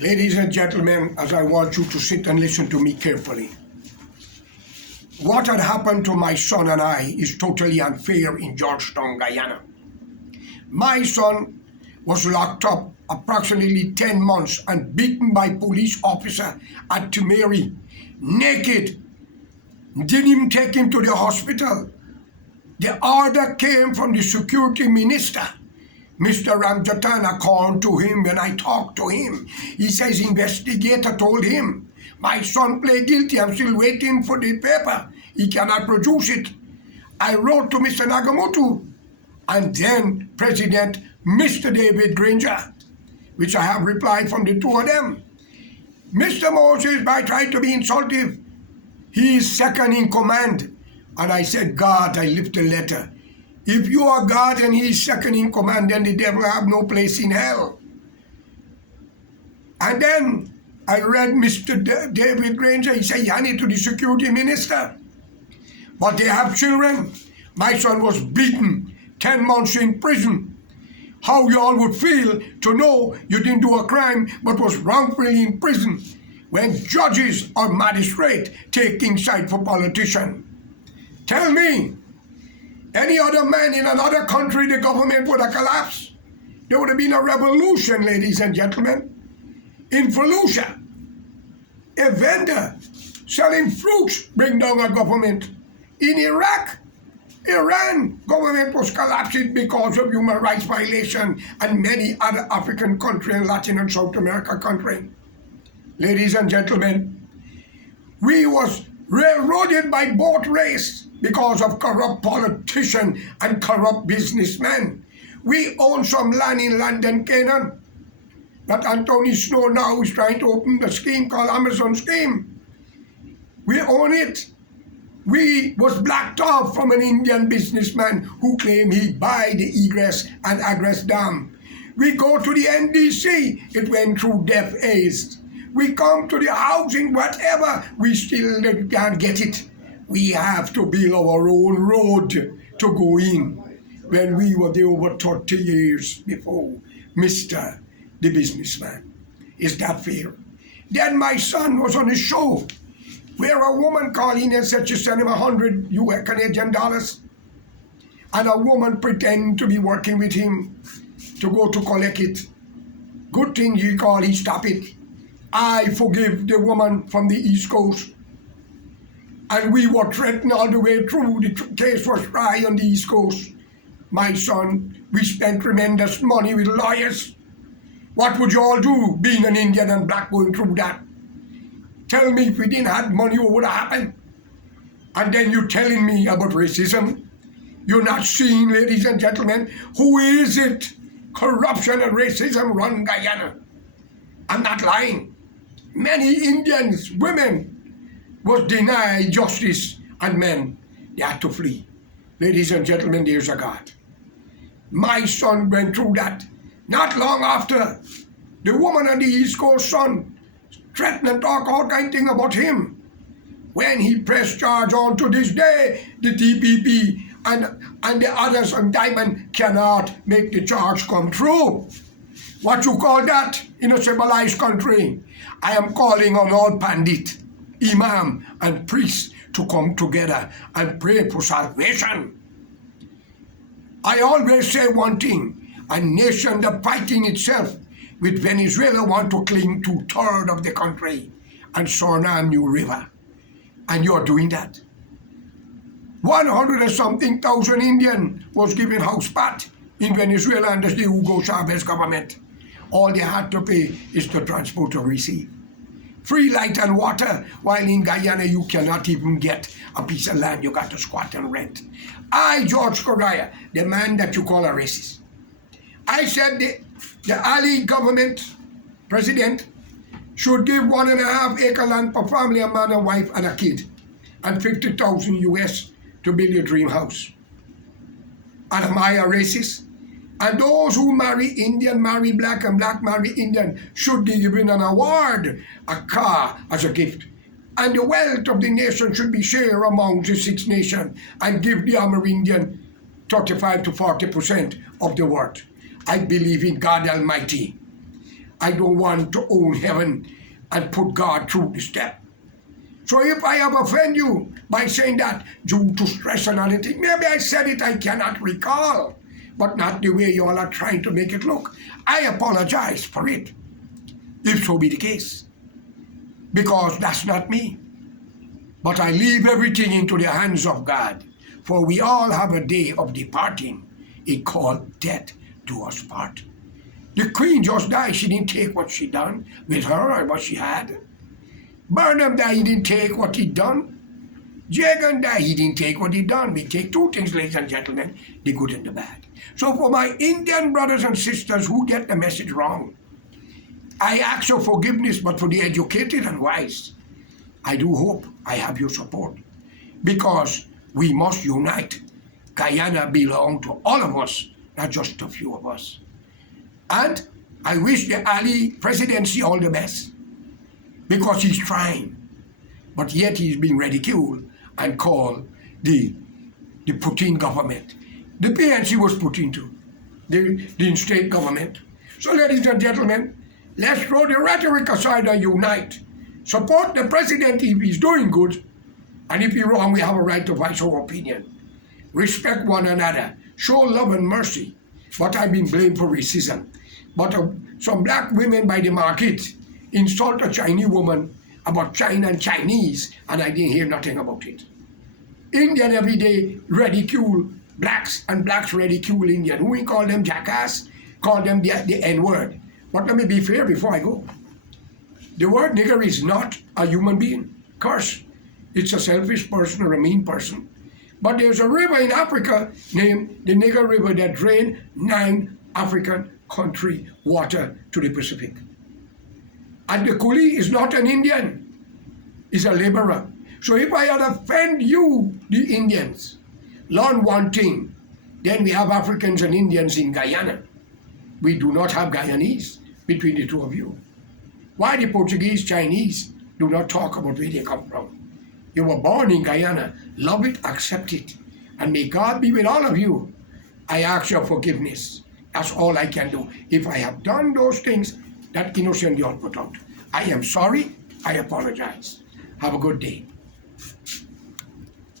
Ladies and gentlemen, as I want you to sit and listen to me carefully. What had happened to my son and I is totally unfair in Georgetown, Guyana. My son was locked up approximately 10 months and beaten by police officer at Timeri, naked. Didn't even take him to the hospital. The order came from the security minister. Mr. Ramjatana called to him when I talked to him. He says investigator told him, my son pled guilty, I'm still waiting for the paper. He cannot produce it. I wrote to Mr. Nagamoto and then President Mr. David Granger, which I have replied from the two of them. Mr. Moses, by trying to be insultive, he is second in command. And I said, God, I lift the letter. If you are God and he is second in command, then the devil have no place in hell. And then I read Mr. David Granger. He said, hand it to the security minister. But they have children. My son was beaten, 10 months in prison. How you all would feel to know you didn't do a crime but was wrongfully in prison when judges or magistrates taking side for politicians. Tell me, any other man in another country, the government would have collapsed. There would have been a revolution, ladies and gentlemen. In Fallujah, a vendor selling fruits bring down a government. In Iraq, Iran government was collapsing because of human rights violation, and many other African countries and Latin and South America countries. Ladies and gentlemen, we was railroaded by boat race because of corrupt politicians and corrupt businessmen. We own some land in London, Canaan, that Anthony Snow now is trying to open the scheme called Amazon scheme. We own it. We was blacked off from an Indian businessman who claimed he buy the egress and egress dam. We go to the NDC, it went through deaf ears. We come to the housing, whatever, we still can't get it. We have to build our own road to go in when we were there over 30 years before Mr. the businessman. Is that fair? Then my son was on a show where a woman called in and said she sent him 100 US Canadian dollars, and a woman pretended to be working with him to go to collect it. Good thing he called, he stopped it. I forgive the woman from the East Coast. And we were threatened all the way through. The case was tried on the East Coast. My son, we spent tremendous money with lawyers. What would you all do, being an Indian and black going through that? Tell me, if we didn't have money, what would have happened? And then you're telling me about racism? You're not seeing, ladies and gentlemen, who is it? Corruption and racism run Guyana. I'm not lying. Many Indians, women, was denied justice, and men, they had to flee. Ladies and gentlemen, there's a God. My son went through that. Not long after, the woman on the East Coast son threatened and talk all kind of thing about him. When he pressed charge on to this day, the TPP and the others on Diamond cannot make the charge come true. What you call that in a civilized country? I am calling on all pandit, imam and priests to come together and pray for salvation. I always say one thing, a nation that fighting itself with Venezuela want to claim 2/3 of the country and Suriname New River. And you're doing that. 100 and something thousand Indian was given house pat in Venezuela under the Hugo Chavez government. All they had to pay is the transport to receive. Free light and water, while in Guyana you cannot even get a piece of land, you got to squat and rent. I, George Correa, the man that you call a racist, I said the Ali government, president, should give 1.5 acre land per family, a man, a wife, and a kid, and 50,000 US to build your dream house. And am I a racist? And those who marry Indian marry black and black marry Indian should be given an award, a car as a gift. And the wealth of the nation should be shared among the 6 nations and give the Amerindian 35 to 40% of the world. I believe in God Almighty. I don't want to own heaven and put God through the step. So if I have offended you by saying that due to stress and anything, maybe I said it, I cannot recall, but not the way you all are trying to make it look. I apologize for it, if so be the case, because that's not me. But I leave everything into the hands of God, for we all have a day of departing. It called death do us part. The Queen just died. She didn't take what she done with her or what she had. Burnham died. He didn't take what he done. Jagan died. He didn't take what he done. We take two things, ladies and gentlemen, the good and the bad. So for my Indian brothers and sisters who get the message wrong, I ask for forgiveness, but for the educated and wise, I do hope I have your support, because we must unite. Guyana belongs to all of us, not just a few of us. And I wish the Ali presidency all the best, because he's trying, but yet he's being ridiculed and called the Putin government. The PNC was put into the state government. So ladies and gentlemen, let's throw the rhetoric aside and unite. Support the president if he's doing good, and if he's wrong, we have a right to voice our opinion. Respect one another, show love and mercy. But I've been blamed for racism. But some black women by the market insult a Chinese woman about China and Chinese, and I didn't hear nothing about it. Indian every day ridicule blacks, and blacks ridicule Indian. Who we call them jackass, call them the N-word. But let me be fair before I go. The word nigger is not a human being. Curse. It's a selfish person or a mean person. But there's a river in Africa named the Niger River that drains 9 African country water to the Pacific. And the coolie is not an Indian, he's a laborer. So if I had offend you, the Indians, learn one thing, then we have Africans and Indians in Guyana. We do not have Guyanese between the two of you. Why the Portuguese, Chinese do not talk about where they come from? You were born in Guyana. Love it, accept it. And may God be with all of you. I ask your forgiveness. That's all I can do. If I have done those things that innocent you all put out, I am sorry. I apologize. Have a good day.